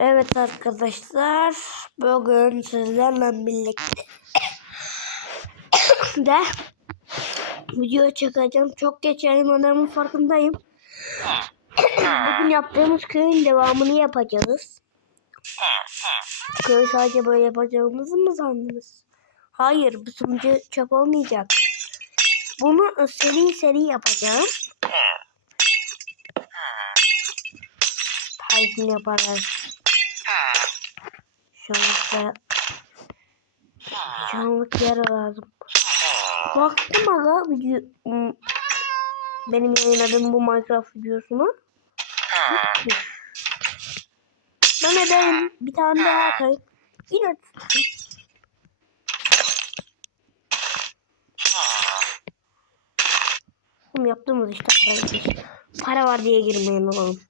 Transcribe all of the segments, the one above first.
Evet arkadaşlar bugün sizlerle birlikte de video çekeceğim. Çok geç yayınladığımın farkındayım. Bugün yaptığımız köyün devamını yapacağız. Köyü sadece böyle yapacağımızı mı sandınız? Hayır bu sunucu çöp olmayacak. Bunu seri seri yapacağım. Tarzını yaparız. Şu anlıkta şu anlık yer lazım. Baktım aga video hmm, benim yayınladığım bu Minecraft videosunu. Bitmiş. Ben edeyim bir tane daha atayım. Yine tutayım. Yaptığımız işte paraymış. Para var diye girmeyin oğlum.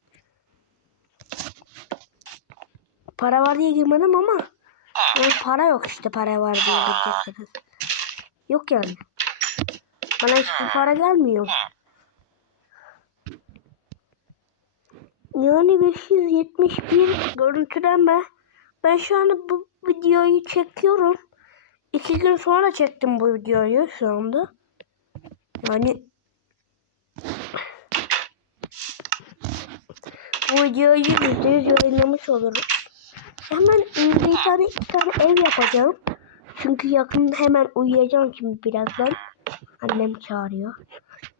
Para var diye girmedim ama yani para yok işte para var diye gireceksiniz. Yok yani. Bana hiçbir para gelmiyor. Yani 571 görüntülenme. Ben şu anda bu videoyu çekiyorum. İki gün sonra çektim bu videoyu şu anda. Yani bu videoyu yüzde yüz yayınlamış olurum. Hemen bir tane iki tane ev yapacağım. Çünkü yakında hemen uyuyacağım şimdi birazdan. Annem çağırıyor.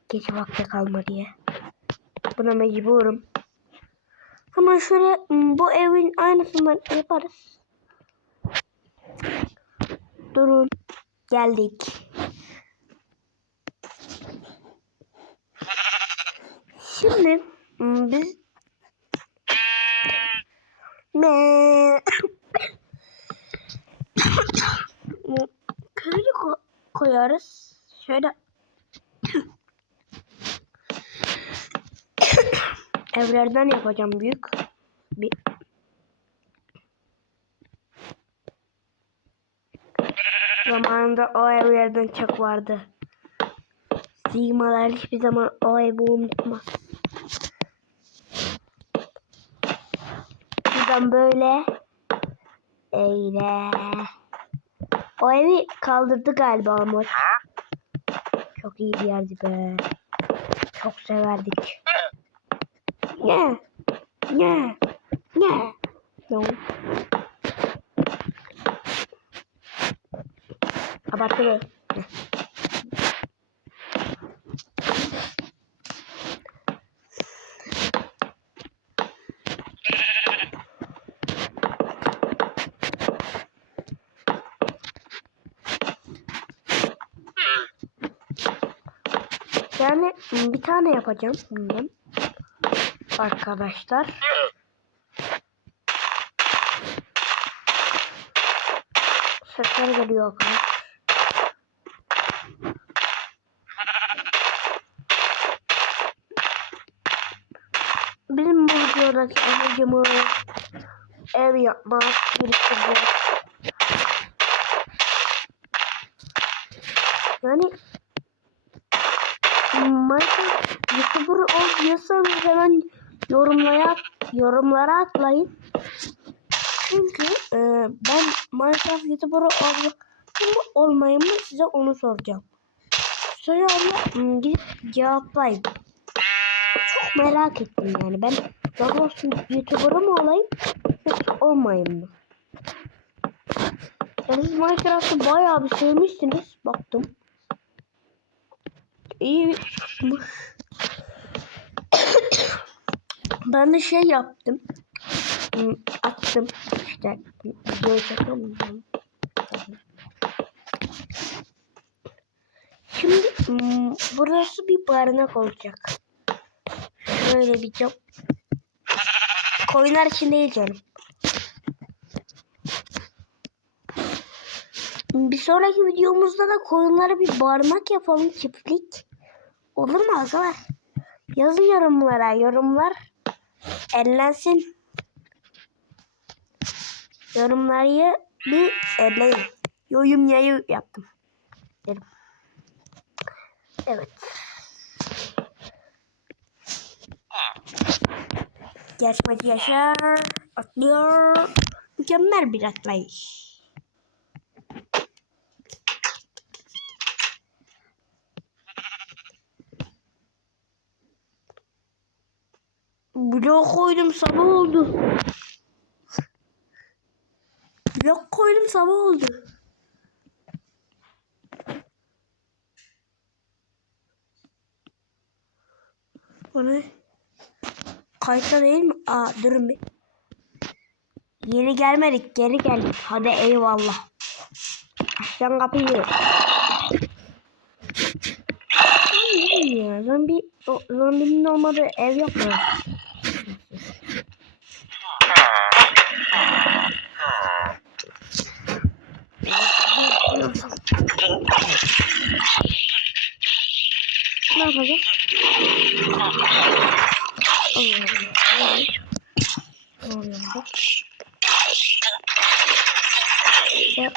Gece vakti kalma diye. Buna mecburum. Hemen şöyle m, bu evin aynısından yaparız. Durun. Geldik. Şimdi m, biz ne köylü ko koyarız. Şöyle evlerden yapacağım büyük bir Zamanında o evlerden çok vardı. Sigmalar hiçbir zaman o evi unutmaz. Buradan böyle Eyle. O evi kaldırdı galiba ama. Çok iyi bir yerdi be. Çok severdik. Ne? Ne? Ne? No. Abartılı. Yani bir tane yapacağım bundan. Arkadaşlar. Sesler geliyor arkadaşlar. Bizim bu videodaki amacımız ev yapmak, biriktirmek. Yani Minecraft YouTuber ol diyorsanız hemen yorumlara yorumlara atlayın. Çünkü e, ben Minecraft YouTuber ol mu olmayayım mı size onu soracağım. Söyle abla gidip cevaplayın. Çok merak ettim yani ben Roblox YouTuber'ı mı olayım yoksa olmayayım mı? Yani siz Minecraft'ı bayağı bir sevmişsiniz baktım iyi ben de şey yaptım. Hmm, attım. İşte çekemiyorum şimdi hmm, burası bir barınak olacak. Şöyle bir cam koyunlar için değil canım. Bir sonraki videomuzda da koyunlara bir barınak yapalım çiftlik. Olur mu arkadaşlar? Yazın yorumlara. Yorumlar ellensin. Yorumları bir elleyin. Yorum yayı yaptım. Evet. Yarışmacı Yaşar Atlıyor. Mükemmel bir atlayış. Blok koydum sabah oldu. Blok koydum sabah oldu. Bu ne? Kayıtta değil mi? Aa durun bir. Yeni gelmedik geri geldik. Hadi eyvallah. Açacağım kapıyı. Ya? Zombi, o, zombinin olmadığı ev yok Ne yapacağız? Ya.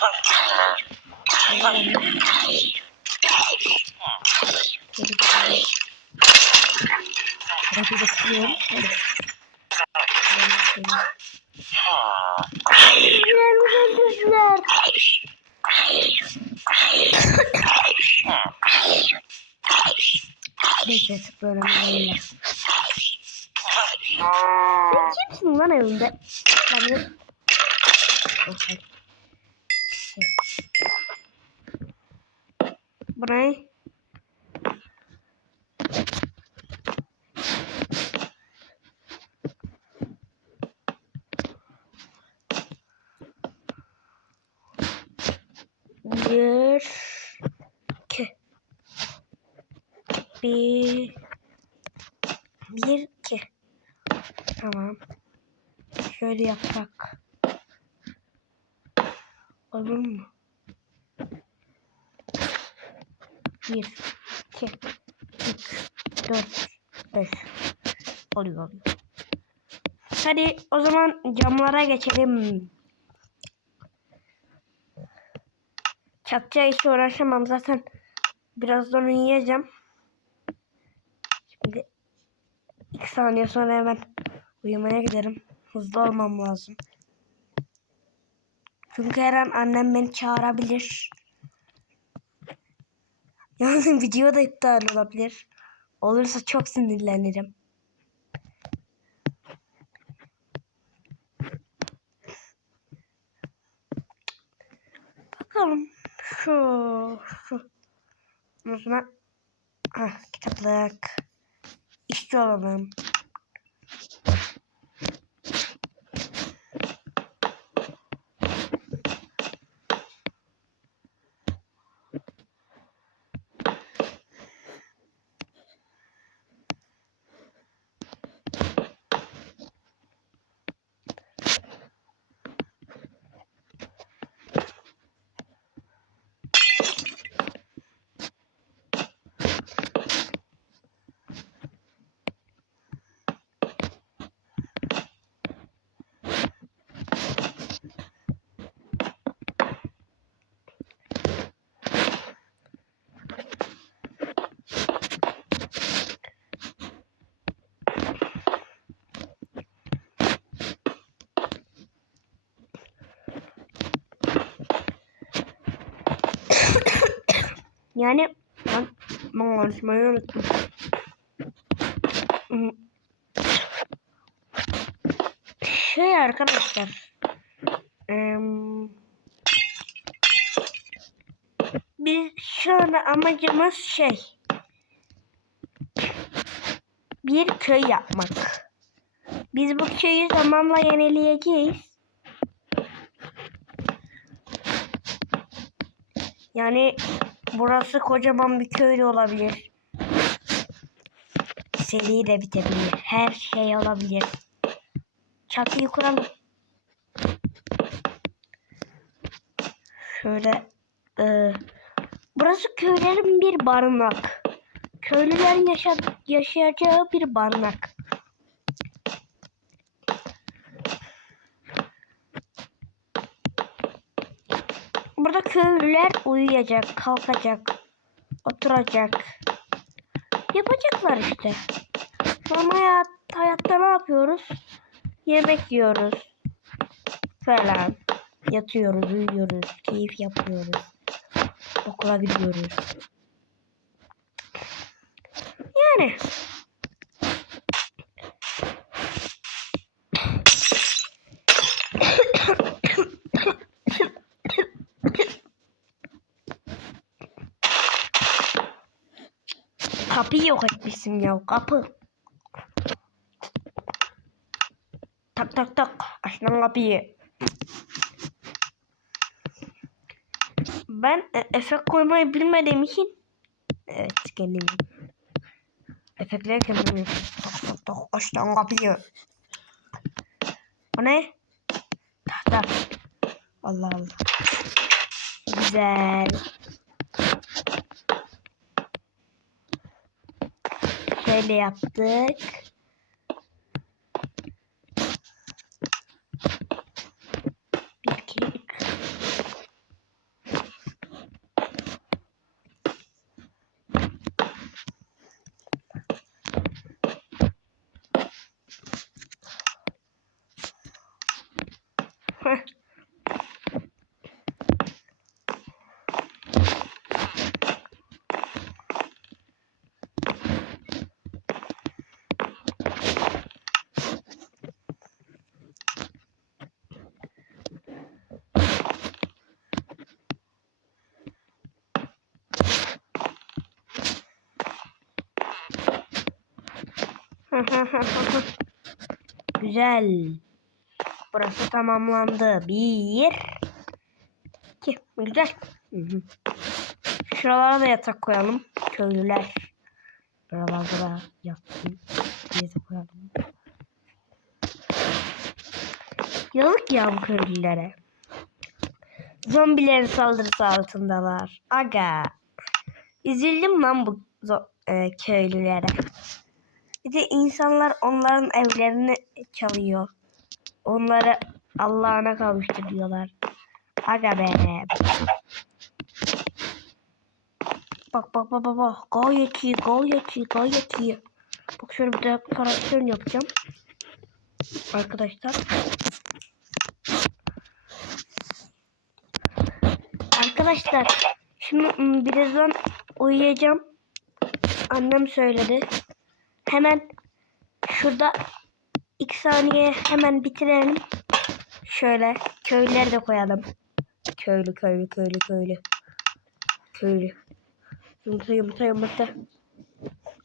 Burayı da kırıyorum. Hadi. Güzel güzel Neyse tıklıyorum. Sen kimsin lan evinde? Ben de... Okay. Şey. Bu ne? Bir, iki, bir, bir, iki. Tamam. Şöyle yaprak. Olur mu? Bir, iki, üç, dört, beş. Oluyor oluyor. Hadi o zaman camlara geçelim. Çatça hiç uğraşamam zaten. Birazdan uyuyacağım. saniye sonra hemen uyumaya giderim. Hızlı olmam lazım. Çünkü her an annem beni çağırabilir. Yani video da iptal olabilir. Olursa çok sinirlenirim. Bakalım. Şu. Şu. Unutma. Ah kitaplık. İşçi olalım. Yani ben, konuşmayı unuttum. Şey arkadaşlar. biz şu anda amacımız şey. Bir köy yapmak. Biz bu köyü zamanla yenileyeceğiz. Yani burası kocaman bir köy olabilir. Seri de bitebilir. Her şey olabilir. Çatıyı kuralım. Şöyle. e, burası köylerin bir barınak. Köylülerin yaşa yaşayacağı bir barınak. Burada köylüler uyuyacak, kalkacak, oturacak. Yapacaklar işte. Normal hayat, hayatta ne yapıyoruz? Yemek yiyoruz. falan. Yatıyoruz, uyuyoruz, keyif yapıyoruz. Okula gidiyoruz. Yani. Kapıyı yok etmişsin ya kapı. Tak tak tak aç lan kapıyı. Ben e, efekt koymayı bilmediğim için evet kendim efektleri kendim. Tak tak tak aç kapıyı. O ne? Tak tak. Allah Allah. Güzel. Şöyle yaptık. Güzel. Burası tamamlandı. Bir. iki. Güzel. Şuralara da yatak koyalım. Köylüler. Buralarda da yatsın. Yatak koyalım. Yazık ya bu köylülere. Zombilerin saldırısı altındalar. Aga. Üzüldüm lan bu e, köylülere. Bir de insanlar onların evlerini çalıyor. Onları Allah'ına kavuşturuyorlar. Aga be. Bak bak bak bak bak. Gayet iyi gayet iyi gayet iyi. Bak şöyle bir de karakter yapacağım. Arkadaşlar. Arkadaşlar. Şimdi birazdan uyuyacağım. Annem söyledi. Hemen şurada iki saniye hemen bitirelim. Şöyle köylüleri de koyalım. Köylü köylü köylü köylü. Köylü. Yumurta yumurta yumurta.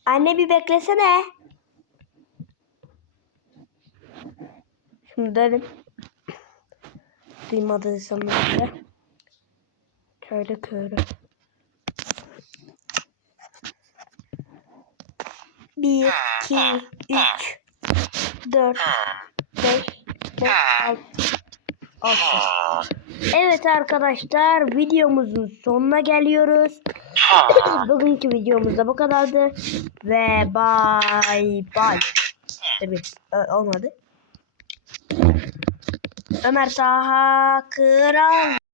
Anne bir beklesene. Şimdi dedim. Duymadıysan böyle. Köylü köylü. Bir, iki, üç, dört, beş, beş, altı, altı. Evet arkadaşlar videomuzun sonuna geliyoruz. Bugünkü videomuz da bu kadardı. Ve bye bye. Tabii olmadı. Ömer Taha Kral.